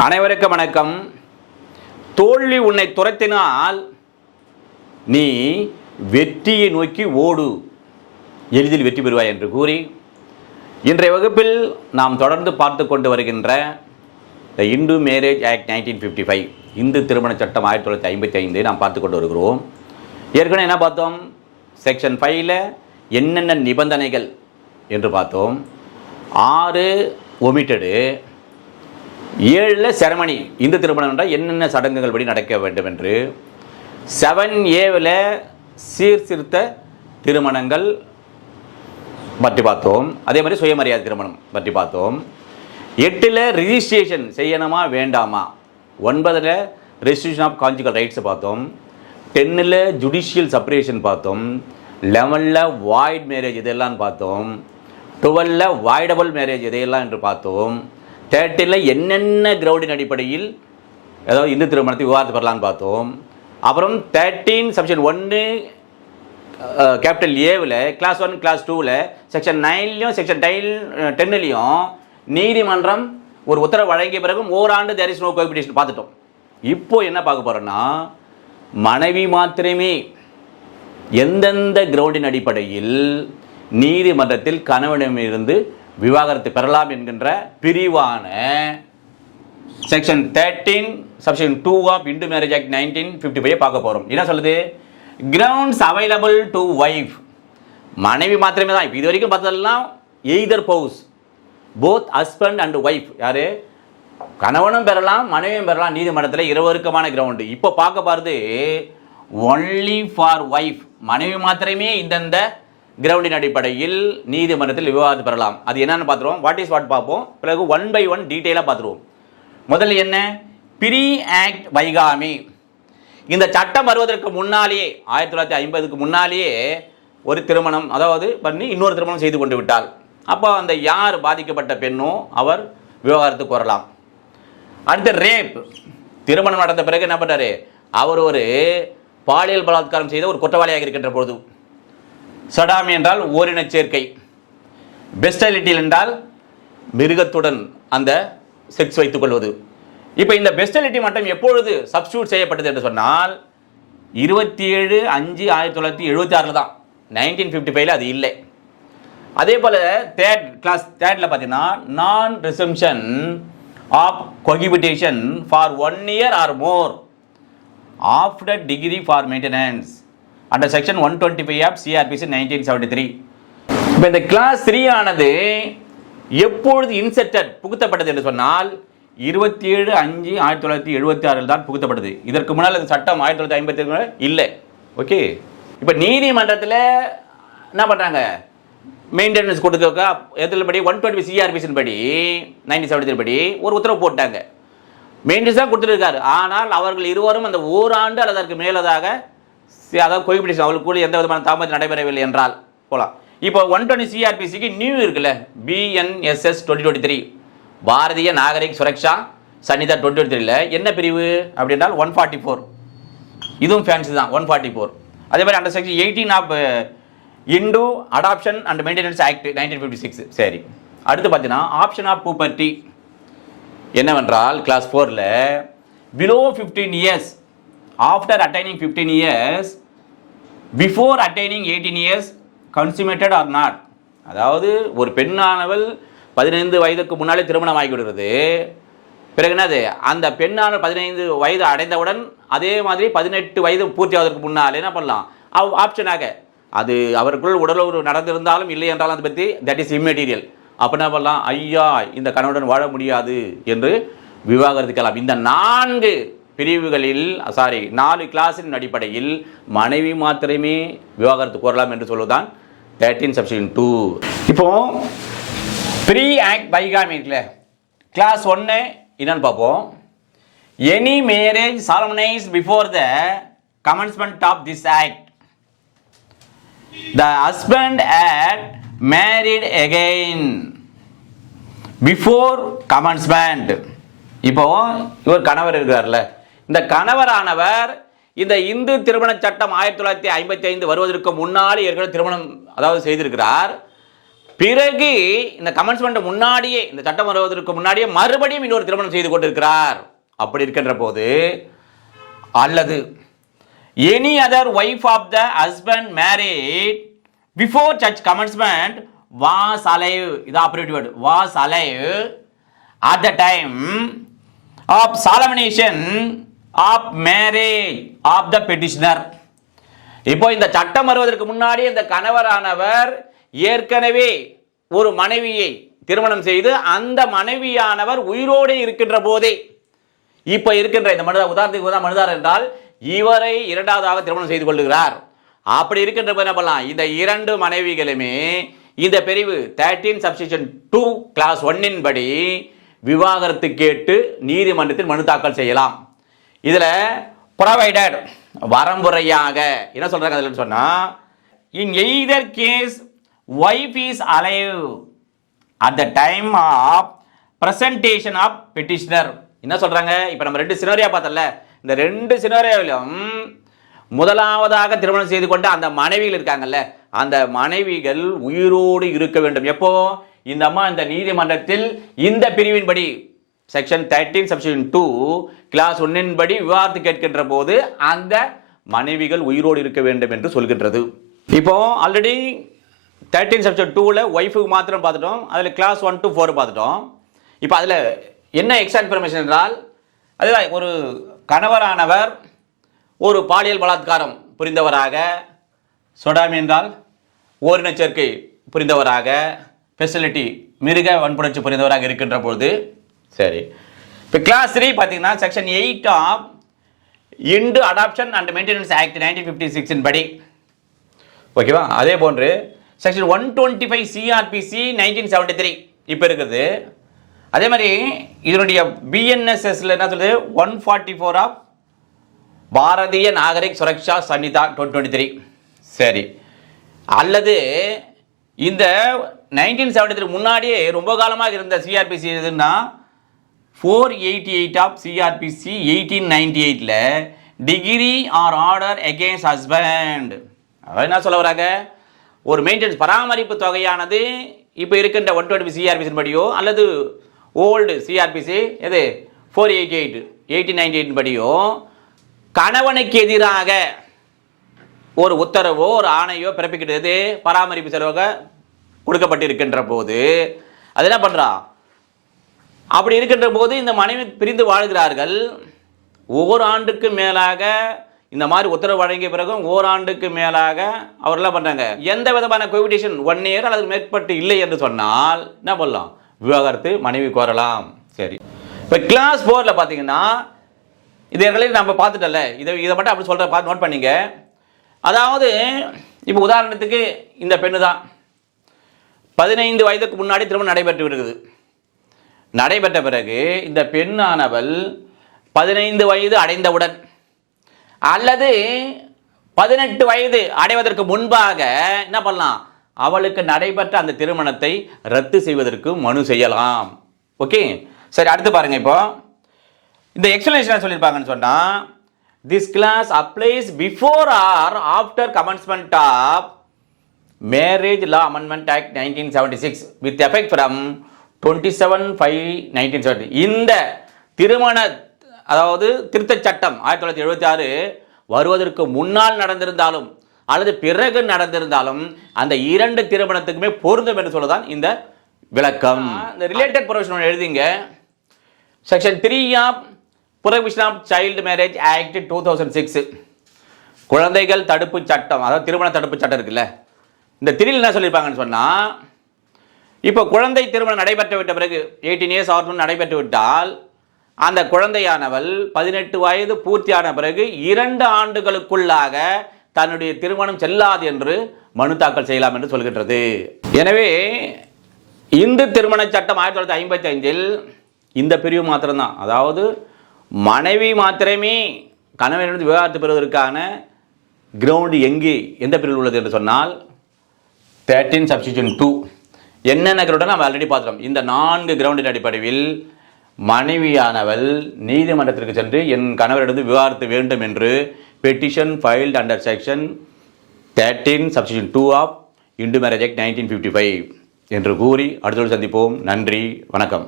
அனைவருக்கும் வணக்கம். தோல்வி உன்னை துரத்தினால் நீ வெற்றியை நோக்கி ஓடு, எளிதில் வெற்றி பெறுவாய் என்று கூறி இன்றைய வகுப்பில் நாம் தொடர்ந்து பார்த்து கொண்டு வருகின்ற த இந்து மேரேஜ் ஆக்ட் 1955, இந்து திருமண சட்டம் 1955 நாம் பார்த்து கொண்டு வருகிறோம். ஏற்கனவே என்ன பார்த்தோம்? செக்ஷன் 5ல் என்னென்ன நிபந்தனைகள் என்று பார்த்தோம். 6 ஒமிட்டடு, 7 செரமனி, இந்து திருமணம் என்றால் என்னென்ன சடங்குகள் படி நடக்க வேண்டும் என்று, 7A சீர்திருத்த திருமணங்கள் பற்றி பார்த்தோம். அதே மாதிரி சுயமரியாதை திருமணம் பற்றி பார்த்தோம். 8 ரிஜிஸ்ட்ரேஷன் செய்யணுமா வேண்டாமா, 9 ரெஸ்ட்ரிக்ஷன் ஆஃப் கான்ஜுகல் ரைட்ஸ் பார்த்தோம். 10 ஜுடிஷியல் செப்பரேஷன் பார்த்தோம். 11 வாய்ட் மேரேஜ் இதெல்லாம் பார்த்தோம். 12 வாய்டபுள் மேரேஜ் இதையெல்லாம் என்று பார்த்தோம். 13 என்னென்ன கிரவுண்டின் அடிப்படையில் ஏதாவது இந்து திருமணத்தை விவாதத்து பெறலான்னு பார்த்தோம். அப்புறம் 13 செக்ஷன் 1 கேபிட்டல் ஏவில் கிளாஸ் 1 கிளாஸ் 2ல் செக்ஷன் 9லையும் செக்ஷன் 10லையும் நீதிமன்றம் ஒரு உத்தரவு வழங்கிய பிறகும் ஓராண்டு தேர் இஸ் நோ கோஎபிட்டேஷன் பார்த்துட்டோம். இப்போ என்ன பார்க்க போகிறோன்னா, மனைவி மாத்திரமே எந்தெந்த கிரவுண்டின் அடிப்படையில் நீதிமன்றத்தில் கணவனிடமிருந்து விவாகரத்து பெறலாம் என்கின்ற பிரிவான section 13 section 2 of Hindu marriage act 1955 பார்க்க போகிறோம். என்ன சொல்லுது? கிரவுண்ட்ஸ் அவைலபிள் டு வைஃப், மனைவி மாத்திரமே தான். இப்போ இது வரைக்கும் பார்த்ததெல்லாம் either spouse, both husband and wife, யாரு கணவனும் பெறலாம் மனைவியும் பெறலாம் நீதிமன்றத்தில் இருவருக்குமான கிரவுண்டு. இப்போ பார்க்க பாருது ஒன்லி ஃபார் ஒய்ஃப், மனைவி மாத்திரமே இந்தந்த கிரவுண்டின் அடிப்படையில் நீதிமன்றத்தில் விவாதம் பெறலாம். அது என்னன்னு பார்த்துருவோம். வாட் இஸ் வாட் பார்ப்போம். பிறகு 1 by 1 டீட்டெயிலாக பார்த்துருவோம். முதல்ல என்ன? Pre act bigamy. இந்த சட்டம் வருவதற்கு முன்னாலேயே 1950க்கு முன்னாலேயே ஒரு திருமணம் அதாவது பண்ணி இன்னொரு திருமணம் செய்து கொண்டு விட்டால், அப்போ அந்த யார் பாதிக்கப்பட்ட பெண்ணோ அவர் விவாகரத்துக்கு கோரலாம். அடுத்து ரேப், திருமணம் நடந்த பிறகு என்ன பண்ணுறாரு, அவர் ஒரு பாலியல் பலாத்காரம் செய்த ஒரு குற்றவாளியாக இருக்கின்ற பொழுது. சடாமி என்றால் ஓரினச் சேர்க்கை, பெஸ்டாலிட்டி என்றால் மிருகத்துடன் அந்த செக்ஸ் வைத்துக் கொள்வது. இப்போ இந்த பெஸ்டாலிட்டி மட்டும் எப்பொழுது சப்ஸ்டியூட் செய்யப்பட்டது என்று சொன்னால் 27/5/1976 தான். 1955 அது இல்லை. அதே போல் தேர்டில் பார்த்தீங்கன்னா நான் resumption of cohabitation for 1 year or more after decree for maintenance under section 125 of CrPC 1973. இப்போ இந்த கிளாஸ் 3 ஆனது எப்பொழுது இன்செர்டட் புகுத்தப்பட்டது என்று சொன்னால் 27/5/1976 தான் புகுத்தப்பட்டது. இதற்கு முன்னால் இந்த சட்டம் 1957 இல்லை. ஓகே, இப்போ நீதிமன்றத்தில் என்ன பண்ணுறாங்க, மெயின்டெனன்ஸ் கொடுக்க எதில் படி 120 சிஆர்பிசின் படி 1973 படி ஒரு உத்தரவு போட்டாங்க. மெயின்டெனன்ஸாக கொடுத்துருக்காரு. ஆனால் அவர்கள் இருவரும் அந்த ஓராண்டு அல்லது அதற்கு மேலதாக அதாவது கோஎபிட்டேஷன் அவர்களுக்கு கூட எந்த விதமான தாமதம் நடைபெறவில்லை என்றால் போகலாம். இப்போ 120 சிஆர்பிசிக்கு நியூ இருக்குல்ல, BNSS 2023 பாரதிய நாகரிக் சுரக்ஷா சன்னிதா 2023ல என்ன பிரிவு அப்படின்றால் 144, இதுவும் ஃபேன்சி தான் 144. அதே மாதிரி under section 18 of Hindu adoption and maintenance act 1956. சரி, அடுத்து பார்த்தீங்கன்னா ஆப்ஷன் ஆஃப் பூப்பர்ட்டி என்னவென்றால் கிளாஸ் 4ல் below 15 years after attaining 15 years before attaining 18 years consummated or not. அதாவது ஒரு பெண்ணானவள் 15 வயதுக்கு முன்னாலே திருமணம் ஆகிவிடுகிறது. பிறகு என்னது, அந்த பெண்ணான 15 வயது அடைந்தவுடன் அதே மாதிரி 18 வயது பூர்த்தி ஆவதற்கு முன்னால் என்ன பண்ணலாம், ஆப்ஷனாக அது அவருக்குள் உடலுறவு நடந்திருந்தாலும் இல்லை என்றாலும் அதை பற்றி தட் இஸ் இம்மெட்டீரியல். அப்போ என்ன பண்ணலாம், ஐயா இந்த கணவனுடன் வாழ முடியாது என்று விவாகரத்துக்கலாம். இந்த 4 பிரிவுகளில் 4 கிளாஸின் அடிப்படையில் மனைவி மாத்திரமே விவாகரத்து கோரலாம் என்று சொல்வதுதான் 13 செக்ஷன் 2. இப்போ ப்ரீ ஆக்ட் வைகாமி இருக்குல்ல, கிளாஸ் 1 என்னன்னு பார்ப்போம். Any marriage solemnised before the commencement of this act the husband had married again before commencement. இப்போ இவர் கணவர் இருக்கிறார்ல, இந்த கணவரானவர் இந்த இந்து திருமண சட்டம் 1955 வருவதற்கு முன்னாலே ஏற்கனவே திருமணம் அதாவது செய்திருக்கிறார். பிறகு இந்த கமென்ஸ்மெண்ட் முன்னாடியே, இந்த சட்டம் வருவதற்கு முன்னாடியே மறுபடியும் இன்னொரு திருமணம் செய்து கொண்டிருக்கிறார். அப்படி இருக்கின்ற போது, அல்லது any other wife of the husband married before such commencement was alive, இது operative word, was alive at the time of solemnisation of marriage of the petitioner. இப்போ இந்த சட்டம் வருவதற்கு முன்னாடி இந்த கணவரானவர் ஏற்கனவே ஒரு மனைவியை திருமணம் செய்து அந்த மனைவியானவர் உயிரோடு இருக்கின்ற போதே, இப்ப இருக்கின்ற இந்த மனிதர், உதாரணத்துக்கு மனிதர் என்றால் இவரை இரண்டாவதாக திருமணம் செய்து கொள்ளுகிறார். அப்படி இருக்கின்ற போது என்ன பண்ணலாம், இந்த இரண்டு மனைவிகளுமே இந்த பிரிவு 13 சப்ஸ்டிட்யூஷன் 2 கிளாஸ் 1 படி விவாகரத்து கேட்டு நீதிமன்றத்தில் மனு தாக்கல் செய்யலாம். இதுல ப்ரொவைடட் வரம்புறையாக என்ன சொல்றாங்க அதுல சொன்னா, in either case wife is alive at the time of presentation of petitioner. என்ன சொல்றாங்க, இப்ப நம்ம ரெண்டு சினாரியா பார்த்தல, இந்த ரெண்டு சினாரியாவிலும் முதலாவதாக திருமணம் செய்து கொண்ட அந்த மனைவிகள் இருக்காங்கல்ல, அந்த மனைவிகள் உயிரோடு இருக்க வேண்டும். எப்போ, இந்த அம்மா இந்த நீதிமன்றத்தில் இந்த பிரிவின்படி செக்ஷன் 13 சப்ஸ்டிட்யூஷன் 2 கிளாஸ் 1 படி விவாதத்து கேட்கின்ற போது அந்த மனைவிகள் உயிரோடு இருக்க வேண்டும் என்று சொல்கின்றது. இப்போ ஆல்ரெடி 13 சப்ஸ்டிட்யூஷன் 2ல ஒய்ஃபுக்கு மாத்திரம் பார்த்துட்டோம், அதில் கிளாஸ் 1 to 4 பார்த்துட்டோம். இப்போ அதில் என்ன எக்ஸ்ட்ரா இன்ஃபர்மேஷன் என்றால், அதுதான் ஒரு கணவரானவர் ஒரு பாலியல் பலாத்காரம் புரிந்தவராக, சொடாமி என்றால் ஓரினச் சேர்க்கை புரிந்தவராக, ஃபெசிலிட்டி மிருக வன்புணர்ச்சி புரிந்தவராக இருக்கின்ற பொழுது சரி. இப்போ கிளாஸ் 3 பார்த்தீங்கன்னா section 8 of Hindu adoption and maintenance act 1956 படி, ஓகேவா. அதே போன்று செக்ஷன் 125 சிஆர்பிசி 1973 இப்போ இருக்குது. அதே மாதிரி இதனுடைய பிஎன்எஸ்எஸ்ல என்ன சொல்லுது, 144 ஆஃப் பாரதிய நாகரிக் சுரக்ஷா சன்னிதா 2023. சரி, அல்லது இந்த 1973 முன்னாடியே ரொம்ப காலமாக இருந்த சிஆர்பிசி எதுன்னா 488 ஆஃப் சிஆர்பிசி 1898ல decree or order against husband. அவர் என்ன சொல்ல வராங்க, ஒரு மெயின்டெனன்ஸ் பராமரிப்பு தொகையானது இப்போ இருக்கின்ற 120 சிஆர்பிசி படியோ அல்லது ஓல்டு சிஆர்பிசி எது 488 1898 படியோ கணவனுக்கு எதிராக ஒரு உத்தரவோ ஒரு ஆணையோ பிறப்பிக்கிறது பராமரிப்பு செலவாக கொடுக்கப்பட்டிருக்கின்ற போது அது என்ன பண்றா, அப்படி இருக்கின்ற போது இந்த மனைவி பிரிந்து வாழ்கிறார்கள். ஓராண்டுக்கு மேலாக இந்த மாதிரி உத்தரவு வழங்கிய பிறகும் ஓராண்டுக்கு மேலாக அவர் என்ன பண்றாங்க, எந்த விதமான கோவிடேஷன் 1 இயர் அல்லது மேற்பட்டு இல்லை என்று சொன்னால் என்ன பண்ணலாம், விவாகரத்து மனைவி கோரலாம். சரி, இப்போ கிளாஸ் 4ல பார்த்தீங்கன்னா இது ஏற்கனவே நம்ம பார்த்துட்டல, இதை மட்டும் அப்படி சொல்ற பார்த்து நோட் பண்ணிங்க. அதாவது இப்போ உதாரணத்துக்கு இந்த பெண்ணு தான் 15 வயதுக்கு முன்னாடி திருமணம் நடைபெற்று இருக்குது. நடைபெற்ற பிறகு இந்த பெண்ணானவள் 15 வயது அடைந்தவுடன் அல்லது 18 வயது அடைவதற்கு முன்பாக என்ன பண்ணலாம், அவளுக்கு நடைபெற்ற அந்த திருமணத்தை ரத்து செய்வதற்கு மனு செய்யலாம். ஓகே, சரி, அடுத்து பாருங்க. இப்போ இந்த எக்ஸ்பிளனேஷன் சொல்லியிருப்பாங்கன்னு சொன்னா, this class applies before or after commencement of Marriage Law Amendment Act 1976 with effect from 27/5/1970. இந்த திருமண அதாவது திருத்தச் சட்டம் 1976 வருவதற்கு முன்னால் நடந்திருந்தாலும் அல்லது பிறகு நடந்திருந்தாலும் அந்த இரண்டு திருமணத்துக்குமே பொருந்தும் என்று சொல்லதான் இந்த விளக்கம். இந்த ரிலேட்டட் ப்ரொவிஷன் எழுதிங்க. Section 3 of prohibition of child marriage act 2006 குழந்தைகள் தடுப்பு சட்டம், அதாவது திருமண தடுப்பு சட்டம் இருக்குல்ல, இந்த 3 என்ன சொல்லியிருப்பாங்கன்னு சொன்னா, இப்போ குழந்தை திருமணம் நடைபெற்று விட்ட பிறகு 18 இயர்ஸ் ஆகணும் நடைபெற்று விட்டால் அந்த குழந்தையானவள் 18 வயது பூர்த்தியான பிறகு 2 ஆண்டுகளுக்குள்ளாக தன்னுடைய திருமணம் செல்லாது என்று மனு தாக்கல் செய்யலாம் என்று சொல்கின்றது. எனவே இந்து திருமண சட்டம் 1955 இந்த பிரிவு மாத்திரம்தான், அதாவது மனைவி மாத்திரமே கணவனிடம் விவாகரத்து பெறுவதற்கான கிரவுண்ட் எங்கே எந்த பிரிவில் உள்ளது என்று சொன்னால் 13 சப்ஸ்டிட்யூஷன் 2 என்னென்ன கிரவுண்ட் நம்ம ஆல்ரெடி பார்த்துட்டோம். இந்த 4 கிரவுண்டின் அடிப்படையில் மனைவியானவள் நீதிமன்றத்திற்கு சென்று என் கணவரிடம் விவாகரத்து வேண்டும் என்று petition filed under section 13 substitution 2 of Hindu marriage act 1955 என்று கூறி அடுத்தோடு சந்திப்போம். நன்றி, வணக்கம்.